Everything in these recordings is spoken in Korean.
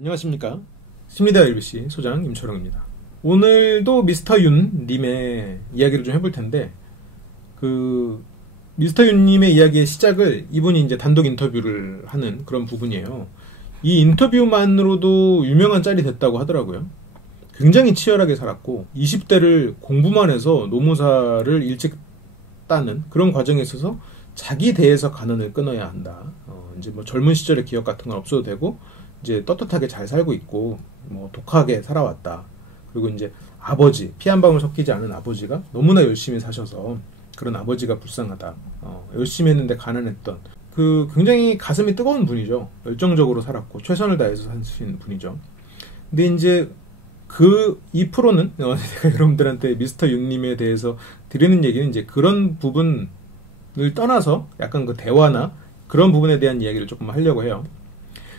안녕하십니까. 심리대학 LBC 소장 임초롱입니다. 오늘도 미스터 윤 님의 이야기를 좀 해볼 텐데, 미스터 윤 님의 이야기의 시작을 이분이 이제 단독 인터뷰를 하는 그런 부분이에요. 이 인터뷰만으로도 유명한 짤이 됐다고 하더라고요. 굉장히 치열하게 살았고 20대를 공부만 해서 노무사를 일찍 따는 그런 과정에 있어서 자기 대에서 간원을 끊어야 한다. 이제 뭐 젊은 시절의 기억 같은 건 없어도 되고 이제 떳떳하게 잘 살고 있고 뭐 독하게 살아왔다. 그리고 이제 아버지, 피 한 방울 섞이지 않은 아버지가 너무나 열심히 사셔서 그런 아버지가 불쌍하다. 열심히 했는데 가난했던 굉장히 가슴이 뜨거운 분이죠. 열정적으로 살았고 최선을 다해서 사신 분이죠. 근데 이제 이 프로는 제가 여러분들한테 미스터 윤님에 대해서 드리는 얘기는 이제 그런 부분을 떠나서 약간 그 대화나 그런 부분에 대한 이야기를 조금 하려고 해요.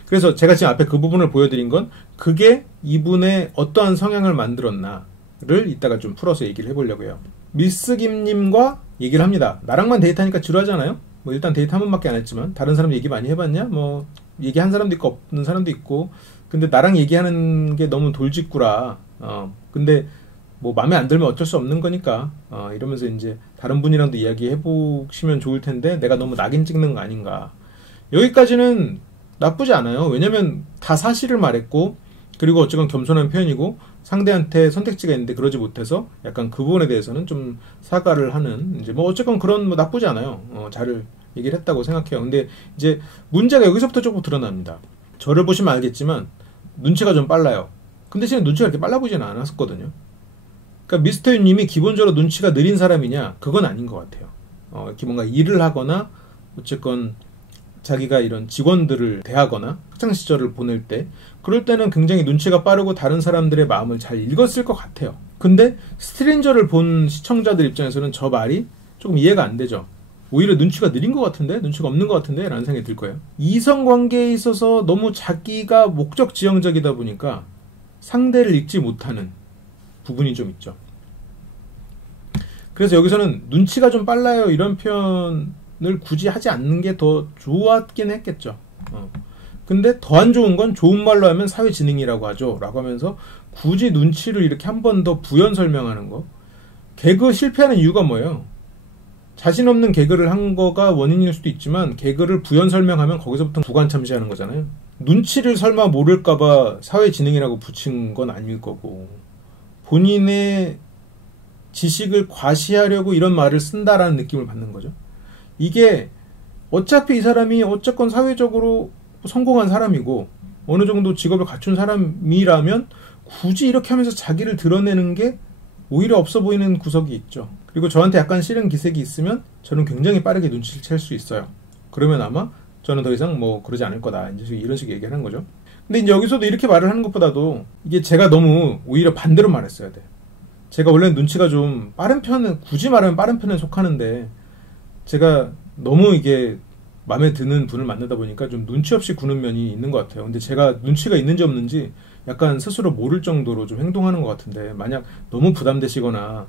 그래서 제가 지금 앞에 그 부분을 보여드린 건 그게 이분의 어떠한 성향을 만들었나를 이따가 좀 풀어서 얘기를 해보려고 해요. 미스 김님과 얘기를 합니다. 나랑만 데이트하니까 지루하잖아요. 뭐 일단 데이트 한 번밖에 안 했지만 다른 사람 얘기 많이 해봤냐? 뭐 얘기한 사람도 있고 없는 사람도 있고 근데 나랑 얘기하는 게 너무 돌직구라. 근데 뭐 마음에 안 들면 어쩔 수 없는 거니까 이러면서 이제 다른 분이랑도 이야기해 보시면 좋을 텐데 내가 너무 낙인 찍는 거 아닌가. 여기까지는 나쁘지 않아요. 왜냐면 다 사실을 말했고 그리고 어쨌건 겸손한 편이고 상대한테 선택지가 있는데 그러지 못해서 약간 그 부분에 대해서는 좀 사과를 하는 이제 뭐 어쨌건 그런 뭐 나쁘지 않아요. 잘 얘기를 했다고 생각해요. 근데 이제 문제가 여기서부터 조금 드러납니다. 저를 보시면 알겠지만 눈치가 좀 빨라요. 근데 지금 눈치가 그렇게 빨라 보이지는 않았었거든요. 그러니까 미스터 윤님이 기본적으로 눈치가 느린 사람이냐? 그건 아닌 것 같아요. 이렇게 뭔가 일을 하거나 어쨌건 자기가 이런 직원들을 대하거나 학창시절을 보낼 때 그럴 때는 굉장히 눈치가 빠르고 다른 사람들의 마음을 잘 읽었을 것 같아요. 근데 스트레인저를 본 시청자들 입장에서는 저 말이 조금 이해가 안 되죠. 오히려 눈치가 느린 것 같은데? 눈치가 없는 것 같은데? 라는 생각이 들 거예요. 이성관계에 있어서 너무 자기가 목적 지향적이다 보니까 상대를 읽지 못하는 부분이 좀 있죠. 그래서 여기서는 눈치가 좀 빨라요 이런 표현을 굳이 하지 않는 게 더 좋았긴 했겠죠. 근데 더 안 좋은 건 좋은 말로 하면 사회지능이라고 하죠. 라고 하면서 굳이 눈치를 이렇게 한 번 더 부연 설명하는 거. 개그 실패하는 이유가 뭐예요? 자신 없는 개그를 한 거가 원인일 수도 있지만 개그를 부연 설명하면 거기서부터 부관 참시하는 거잖아요. 눈치를 설마 모를까봐 사회지능이라고 붙인 건 아닐 거고 본인의 지식을 과시하려고 이런 말을 쓴다라는 느낌을 받는 거죠. 이게 어차피 이 사람이 어쨌건 사회적으로 성공한 사람이고 어느 정도 직업을 갖춘 사람이라면 굳이 이렇게 하면서 자기를 드러내는 게 오히려 없어 보이는 구석이 있죠. 그리고 저한테 약간 싫은 기색이 있으면 저는 굉장히 빠르게 눈치를 챌 수 있어요. 그러면 아마 저는 더 이상 뭐 그러지 않을 거다. 이제 이런 식의 얘기하는 거죠. 근데 이제 여기서도 이렇게 말을 하는 것보다도 이게 제가 너무 오히려 반대로 말했어야 돼. 제가 원래 눈치가 좀 빠른 편은 굳이 말하면 빠른 편에 속하는데 제가 너무 이게 마음에 드는 분을 만나다 보니까 좀 눈치 없이 구는 면이 있는 것 같아요. 근데 제가 눈치가 있는지 없는지 약간 스스로 모를 정도로 좀 행동하는 것 같은데 만약 너무 부담되시거나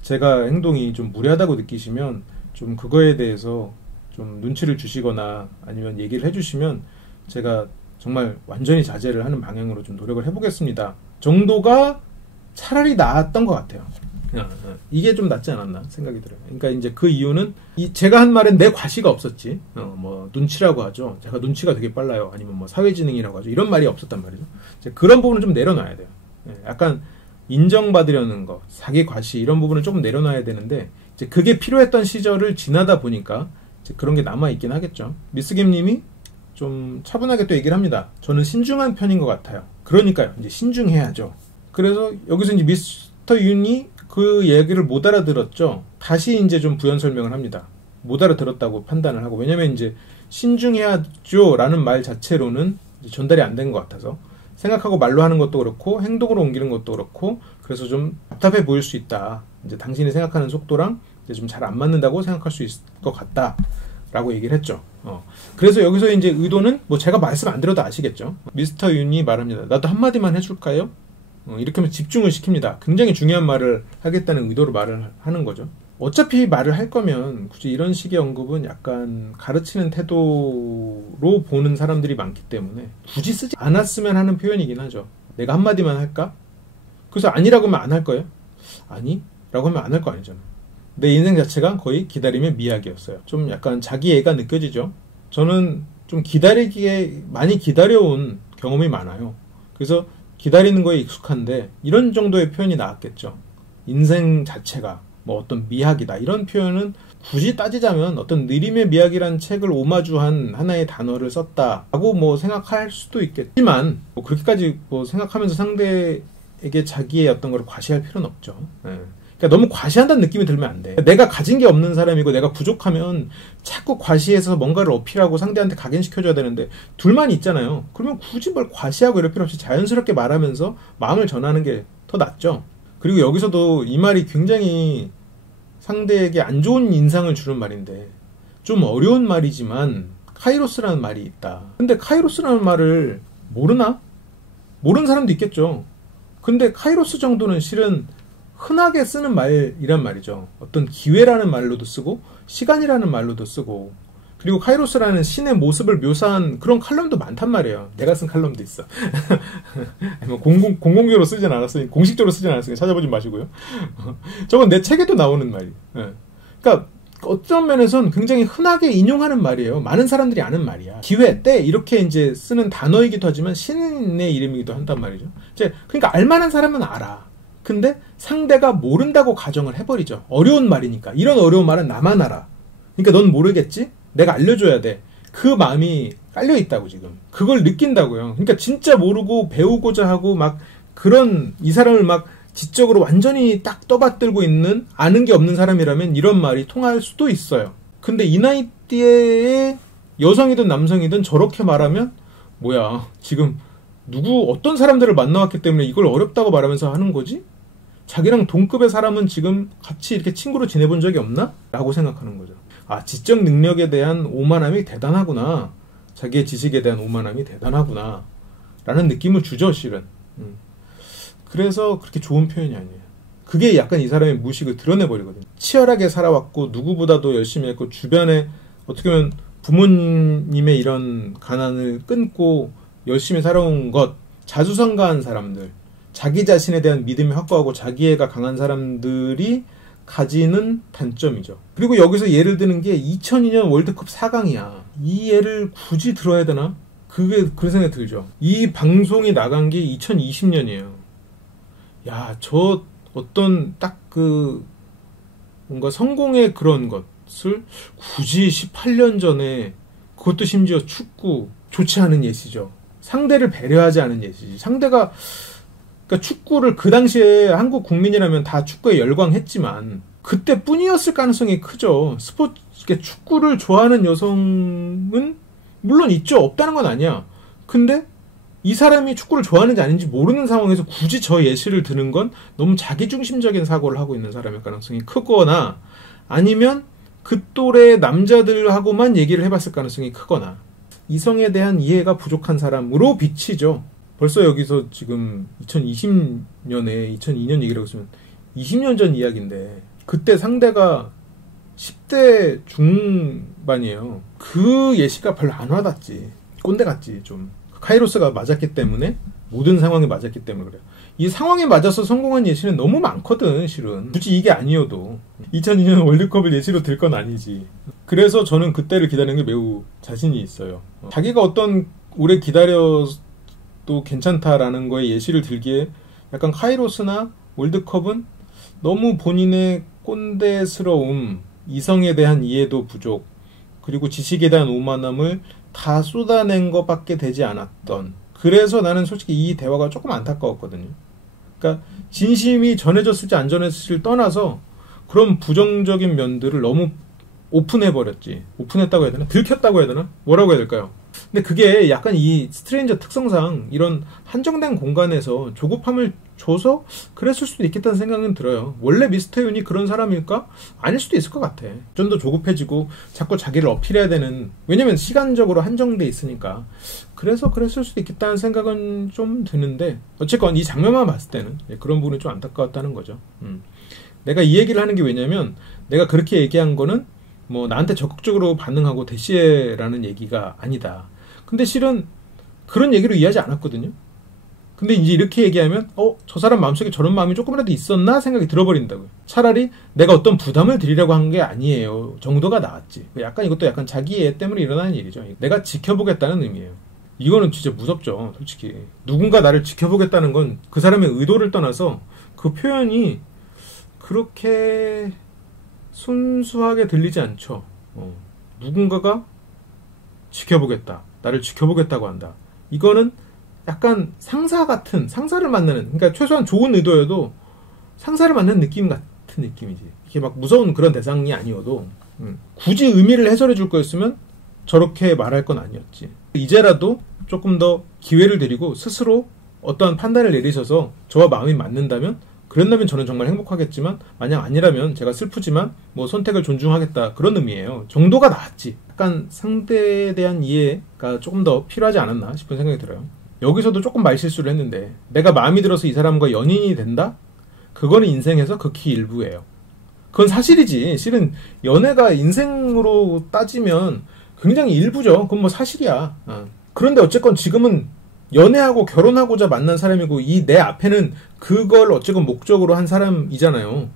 제가 행동이 좀 무례하다고 느끼시면 좀 그거에 대해서 좀 눈치를 주시거나 아니면 얘기를 해주시면 제가 정말 완전히 자제를 하는 방향으로 좀 노력을 해보겠습니다. 정도가 차라리 나았던 것 같아요. 이게 좀 낫지 않았나 생각이 들어요. 그러니까 이제 그 이유는 제가 한 말은 내 과시가 없었지. 뭐 눈치라고 하죠. 제가 눈치가 되게 빨라요. 아니면 뭐 사회지능이라고 하죠. 이런 말이 없었단 말이죠. 이제 그런 부분을 좀 내려놔야 돼요. 약간 인정받으려는 거, 자기 과시 이런 부분을 조금 내려놔야 되는데 이제 그게 필요했던 시절을 지나다 보니까 이제 그런 게 남아 있긴 하겠죠. 미스 김님이 좀 차분하게 또 얘기를 합니다. 저는 신중한 편인 것 같아요. 그러니까요. 이제 신중해야죠. 그래서 여기서 이제 미스터 윤이 그 얘기를 못 알아들었죠. 다시 이제 좀 부연 설명을 합니다. 못 알아들었다고 판단을 하고. 왜냐면 이제 신중해야죠 라는 말 자체로는 전달이 안 된 것 같아서 생각하고 말로 하는 것도 그렇고 행동으로 옮기는 것도 그렇고 그래서 좀 답답해 보일 수 있다. 이제 당신이 생각하는 속도랑 이제 좀 잘 안 맞는다고 생각할 수 있을 것 같다. 라고 얘기를 했죠. 그래서 여기서 이제 의도는 뭐 제가 말씀 안 드려도 아시겠죠. 미스터 윤이 말합니다. 나도 한마디만 해줄까요? 이렇게 하면 집중을 시킵니다. 굉장히 중요한 말을 하겠다는 의도로 말을 하는 거죠. 어차피 말을 할 거면 굳이 이런 식의 언급은 약간 가르치는 태도로 보는 사람들이 많기 때문에 굳이 쓰지 않았으면 하는 표현이긴 하죠. 내가 한마디만 할까? 그래서 아니라고 하면 안 할 거예요? 아니? 라고 하면 안 할 거 아니잖아. 내 인생 자체가 거의 기다림의 미학이었어요. 좀 약간 자기애가 느껴지죠. 저는 좀 기다리기에 많이 기다려온 경험이 많아요. 그래서 기다리는 거에 익숙한데 이런 정도의 표현이 나왔겠죠. 인생 자체가 뭐 어떤 미학이다 이런 표현은 굳이 따지자면 어떤 느림의 미학이라는 책을 오마주한 하나의 단어를 썼다라고 뭐 생각할 수도 있겠지만 뭐 그렇게까지 뭐 생각하면서 상대에게 자기의 어떤 걸 과시할 필요는 없죠. 네. 그러니까 너무 과시한다는 느낌이 들면 안 돼. 내가 가진 게 없는 사람이고 내가 부족하면 자꾸 과시해서 뭔가를 어필하고 상대한테 각인시켜줘야 되는데 둘만 있잖아요. 그러면 굳이 뭘 과시하고 이럴 필요 없이 자연스럽게 말하면서 마음을 전하는 게 더 낫죠. 그리고 여기서도 이 말이 굉장히 상대에게 안 좋은 인상을 주는 말인데 좀 어려운 말이지만 카이로스라는 말이 있다. 근데 카이로스라는 말을 모르나? 모르는 사람도 있겠죠. 근데 카이로스 정도는 실은 흔하게 쓰는 말이란 말이죠. 어떤 기회라는 말로도 쓰고 시간이라는 말로도 쓰고 그리고 카이로스라는 신의 모습을 묘사한 그런 칼럼도 많단 말이에요. 내가 쓴 칼럼도 있어. 공공적으로 쓰진 않았으니 공식적으로 쓰진 않았으니 찾아보지 마시고요. 저건 내 책에도 나오는 말이에요. 그러니까 어떤 면에선 굉장히 흔하게 인용하는 말이에요. 많은 사람들이 아는 말이야. 기회, 때 이렇게 이제 쓰는 단어이기도 하지만 신의 이름이기도 한단 말이죠. 그러니까 알만한 사람은 알아. 근데 상대가 모른다고 가정을 해버리죠. 어려운 말이니까. 이런 어려운 말은 나만 알아. 그러니까 넌 모르겠지? 내가 알려줘야 돼. 그 마음이 깔려있다고 지금. 그걸 느낀다고요. 그러니까 진짜 모르고 배우고자 하고 막 그런 이 사람을 막 지적으로 완전히 딱 떠받들고 있는 아는 게 없는 사람이라면 이런 말이 통할 수도 있어요. 근데 이 나이대의 여성이든 남성이든 저렇게 말하면 뭐야 지금 누구 어떤 사람들을 만나왔기 때문에 이걸 어렵다고 말하면서 하는 거지? 자기랑 동급의 사람은 지금 같이 이렇게 친구로 지내본 적이 없나? 라고 생각하는 거죠. 아, 지적 능력에 대한 오만함이 대단하구나. 자기의 지식에 대한 오만함이 대단하구나. 라는 느낌을 주죠, 실은. 그래서 그렇게 좋은 표현이 아니에요. 그게 약간 이 사람의 무식을 드러내버리거든요. 치열하게 살아왔고 누구보다도 열심히 했고 주변에 어떻게 보면 부모님의 이런 가난을 끊고 열심히 살아온 것, 자수성가한 사람들, 자기 자신에 대한 믿음이 확고하고 자기애가 강한 사람들이 가지는 단점이죠. 그리고 여기서 예를 드는 게 2002년 월드컵 4강이야. 이 예를 굳이 들어야 되나? 그런 생각이 들죠. 이 방송이 나간 게 2020년이에요. 야, 저 어떤 딱 뭔가 성공의 그런 것을 굳이 18년 전에 그것도 심지어 축구 좋지 않은 예시죠. 상대를 배려하지 않은 예시지. 상대가 그러니까 축구를 그 당시에 한국 국민이라면 다 축구에 열광했지만 그때뿐이었을 가능성이 크죠. 축구를 좋아하는 여성은 물론 있죠. 없다는 건 아니야. 근데 이 사람이 축구를 좋아하는지 아닌지 모르는 상황에서 굳이 저 예시를 드는 건 너무 자기중심적인 사고를 하고 있는 사람일 가능성이 크거나 아니면 그 또래 남자들하고만 얘기를 해봤을 가능성이 크거나 이성에 대한 이해가 부족한 사람으로 비치죠. 벌써 여기서 지금 2020년에 2002년 얘기를 하고 있으면 20년 전 이야기인데 그때 상대가 10대 중반이에요. 그 예시가 별로 안 와닿지. 꼰대 같지 좀. 카이로스가 맞았기 때문에 모든 상황에 맞았기 때문에 그래요. 이 상황에 맞아서 성공한 예시는 너무 많거든 실은. 굳이 이게 아니어도 2002년 월드컵을 예시로 들 건 아니지. 그래서 저는 그때를 기다리는 게 매우 자신이 있어요. 자기가 어떤 오래 기다려도 괜찮다라는 거에 예시를 들기에 약간 카이로스나 월드컵은 너무 본인의 꼰대스러움, 이성에 대한 이해도 부족, 그리고 지식에 대한 오만함을 다 쏟아낸 것밖에 되지 않았던. 그래서 나는 솔직히 이 대화가 조금 안타까웠거든요. 그러니까 진심이 전해졌을지 안 전해졌을지를 떠나서 그런 부정적인 면들을 너무 오픈해버렸지. 오픈했다고 해야 되나? 들켰다고 해야 되나? 뭐라고 해야 될까요? 근데 그게 약간 이 스트레인저 특성상 이런 한정된 공간에서 조급함을 줘서 그랬을 수도 있겠다는 생각은 들어요. 원래 미스터 윤이 그런 사람일까? 아닐 수도 있을 것 같아. 좀 더 조급해지고 자꾸 자기를 어필해야 되는, 왜냐면 시간적으로 한정돼 있으니까. 그래서 그랬을 수도 있겠다는 생각은 좀 드는데 어쨌건 이 장면만 봤을 때는 그런 부분이 좀 안타까웠다는 거죠. 내가 이 얘기를 하는 게 왜냐면 내가 그렇게 얘기한 거는 뭐 나한테 적극적으로 반응하고 대시해라는 얘기가 아니다. 근데 실은 그런 얘기로 이해하지 않았거든요. 근데 이제 이렇게 얘기하면 저 사람 마음속에 저런 마음이 조금이라도 있었나 생각이 들어버린다고요. 차라리 내가 어떤 부담을 드리려고 한 게 아니에요 정도가 나았지. 약간 이것도 약간 자기 이해 때문에 일어나는 일이죠. 내가 지켜보겠다는 의미예요. 이거는 진짜 무섭죠. 솔직히 누군가 나를 지켜보겠다는 건 그 사람의 의도를 떠나서 그 표현이 그렇게 순수하게 들리지 않죠. 누군가가 지켜보겠다, 나를 지켜보겠다고 한다. 이거는 약간 상사 같은, 상사를 만나는, 그러니까 최소한 좋은 의도여도 상사를 만나는 느낌 같은 느낌이지. 이게 막 무서운 그런 대상이 아니어도 굳이 의미를 해설해 줄 거였으면 저렇게 말할 건 아니었지. 이제라도 조금 더 기회를 드리고 스스로 어떠한 판단을 내리셔서 저와 마음이 맞는다면, 그런다면 저는 정말 행복하겠지만, 만약 아니라면 제가 슬프지만 뭐 선택을 존중하겠다, 그런 의미예요. 정도가 나았지. 약간 상대에 대한 이해가 조금 더 필요하지 않았나 싶은 생각이 들어요. 여기서도 조금 말실수를 했는데, 내가 마음이 들어서 이 사람과 연인이 된다? 그거는 인생에서 극히 일부예요. 그건 사실이지. 실은 연애가 인생으로 따지면 굉장히 일부죠. 그건 뭐 사실이야. 그런데 어쨌건 지금은 연애하고 결혼하고자 만난 사람이고, 이 내 앞에는 그걸 어쨌건 목적으로 한 사람이잖아요.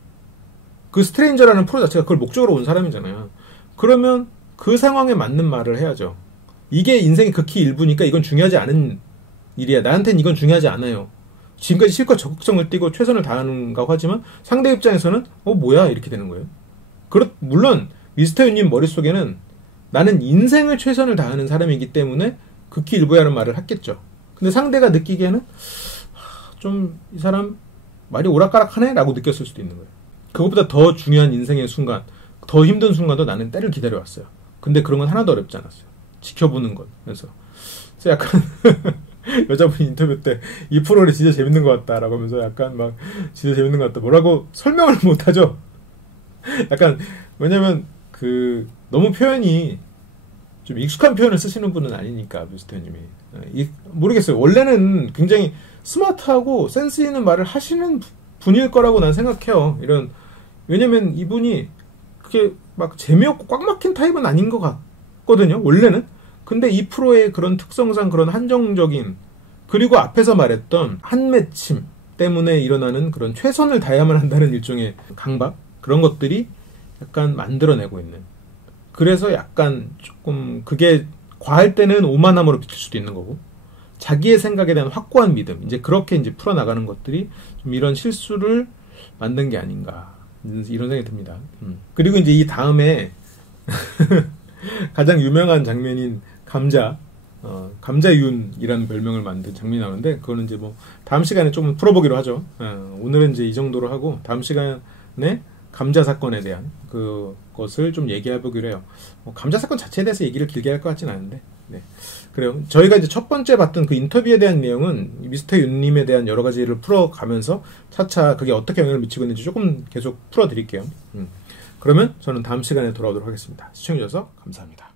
그 스트레인저라는 프로 자체가 그걸 목적으로 온 사람이잖아요. 그러면 그 상황에 맞는 말을 해야죠. 이게 인생의 극히 일부니까 이건 중요하지 않은 일이야. 나한테는 이건 중요하지 않아요. 지금까지 실컷 적극성을 띠고 최선을 다하는가고 하지만 상대 입장에서는 뭐야 이렇게 되는 거예요. 물론 미스터 윤님 머릿속에는 나는 인생을 최선을 다하는 사람이기 때문에 극히 일부야라는 말을 했겠죠. 근데 상대가 느끼기에는 좀 이 사람 말이 오락가락하네 라고 느꼈을 수도 있는 거예요. 그것보다 더 중요한 인생의 순간, 더 힘든 순간도 나는 때를 기다려왔어요. 근데 그런 건 하나도 어렵지 않았어요. 지켜보는 건. 그래서 약간 여자분이 인터뷰 때 이 프로그램이 진짜 재밌는 것 같다 라고 하면서 약간 막 진짜 재밌는 것 같다 뭐라고 설명을 못하죠. 약간 왜냐면 너무 표현이 좀 익숙한 표현을 쓰시는 분은 아니니까, 미스터님이. 모르겠어요. 원래는 굉장히 스마트하고 센스 있는 말을 하시는 분일 거라고 난 생각해요. 왜냐면 이분이 그렇게 막 재미없고 꽉 막힌 타입은 아닌 것 같거든요, 원래는. 근데 이 프로의 그런 특성상 그런 한정적인, 그리고 앞에서 말했던 한맺힘 때문에 일어나는 그런 최선을 다해야만 한다는 일종의 강박, 그런 것들이 약간 만들어내고 있는. 그래서 약간 조금 그게 과할 때는 오만함으로 비칠 수도 있는 거고, 자기의 생각에 대한 확고한 믿음, 이제 그렇게 이제 풀어나가는 것들이 좀 이런 실수를 만든 게 아닌가, 이런 생각이 듭니다. 그리고 이제 이 다음에 가장 유명한 장면인 감자윤이라는 별명을 만든 장면이 나오는데, 그거는 이제 뭐 다음 시간에 좀 풀어보기로 하죠. 오늘은 이제 이 정도로 하고, 다음 시간에 감자 사건에 대한 그것을 좀 얘기해보기로 해요. 감자 사건 자체에 대해서 얘기를 길게 할 것 같진 않은데, 네. 그래요. 저희가 이제 첫 번째 봤던 그 인터뷰에 대한 내용은 미스터 윤님에 대한 여러 가지를 풀어가면서 차차 그게 어떻게 영향을 미치고 있는지 조금 계속 풀어드릴게요. 그러면 저는 다음 시간에 돌아오도록 하겠습니다. 시청해주셔서 감사합니다.